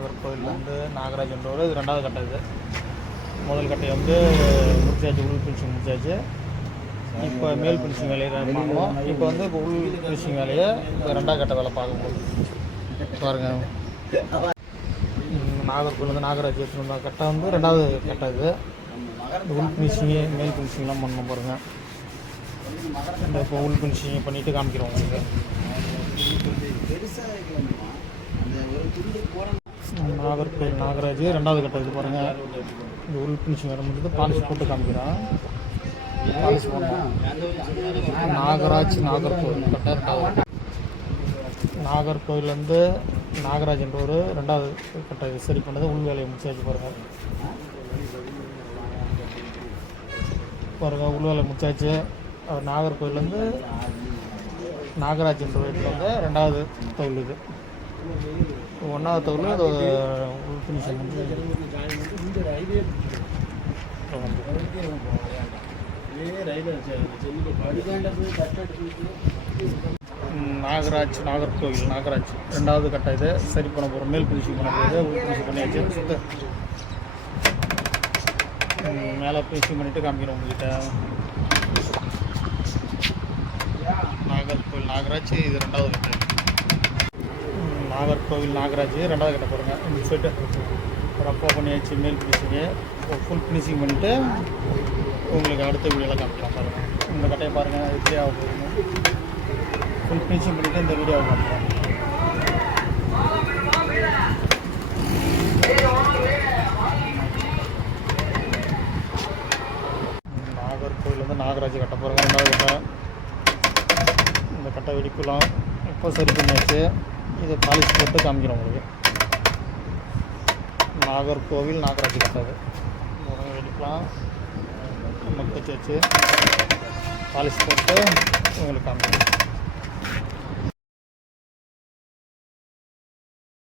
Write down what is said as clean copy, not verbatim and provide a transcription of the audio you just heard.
நாகர்கோவிலேருந்து நாகராஜன்றவர் இது 2வது கட்டை. இது முதல் கட்டை வந்து முடிச்சாச்சு, உள் ஃபினிஷிங் முடிச்சாச்சு. இப்போ மேல் ஃபினிஷிங் வேலையை பார்க்கணும். இப்போ வந்து உள் ஃபினிஷிங் வேலையை இப்போ 2வது கட்டை வேலை பார்க்கும்போது பாருங்கள். நாகர்கோவிலேருந்து நாகராஜ் எடுத்துகிட்டு வந்த கட்டை வந்து 2வது கட்டை. இது உள் ஃபினிஷிங்கு மேல் ஃபினிஷிங்லாம் பண்ணணும் பாருங்கள். இந்த இப்போ உள் ஃபினிஷிங் பண்ணிவிட்டு காமிக்கிறோம் உங்களுக்கு. நாகர்கோவில் நாகராஜ் 2வது கட்டை. இது பாருங்கள், இந்த உள் ஃபினிஷிங் வர முடிஞ்சது பாலிஷ் போட்டு காமிக்கிறோம். பாலிஷ் பண்ணோம். நாகராஜ் நாகர்கோவில் கட்டை 2வது. நாகர்கோவிலேருந்து நாகராஜ் என்றவர் 2வது கட்டை சரி பண்ணது உள் வேலையை முடிச்சாச்சு பாருங்கள். பாருங்கள் உள் வேலை முடிச்சாச்சு. நாகர்கோவிலேருந்து நாகராஜ் என்ற வீட்டில் வந்து 2வது தொழில். இது 1வது தொழில் அது உள் ஃபினிஷிங் நாகராஜ் நாகர்கோவில் நாகராஜ் 2வது கட்டை. இது சரி பண்ண போகிறோம். மேல் ஃபினிஷிங் பண்ண போகுது. உள் ஃபினிஷிங் பண்ணியாச்சு. சுத்த மேலே ஃபினிஷிங் பண்ணிவிட்டு காமிக்கிறோம் உங்கள்கிட்ட. நாகர்கோவில் நாகராஜ் இது 2வது கட்டை. நாகர்கோவில் நாகராஜ் 2வது கட்டை பாருங்கள். இந்த செட்டு ரப்பா பண்ணியாச்சு. மேல் ஃபினிஷிங்கு ஃபுல் ஃபினிஷிங் பண்ணிவிட்டு உங்களுக்கு அடுத்த வீடியோவில் காமிக்கலாம் பாருங்கள். இந்த கட்டையை பாருங்கள் எப்படி ஆக போகுது. ஃபுல் ஃபினிஷிங் பண்ணிவிட்டு இந்த வீடியோவை காமிக்கிறோம். நாகர்கோவில் வந்து நாகராஜ் கட்டை பாருங்கள். 2வது கட்டை. இந்த கட்டை வெடிக்கலாம் இப்போ சரி பண்ணியாச்சு. இதை பாலிஷ் போட்டு காமிக்கிறோம் உங்களுக்கு. நாகர்கோவில் நாகராஜ் கட்டை வெடிக்கலாம் நம்ம வச்சு பாலிஷ் போட்டு உங்களுக்கு காமிக்கிறோம்.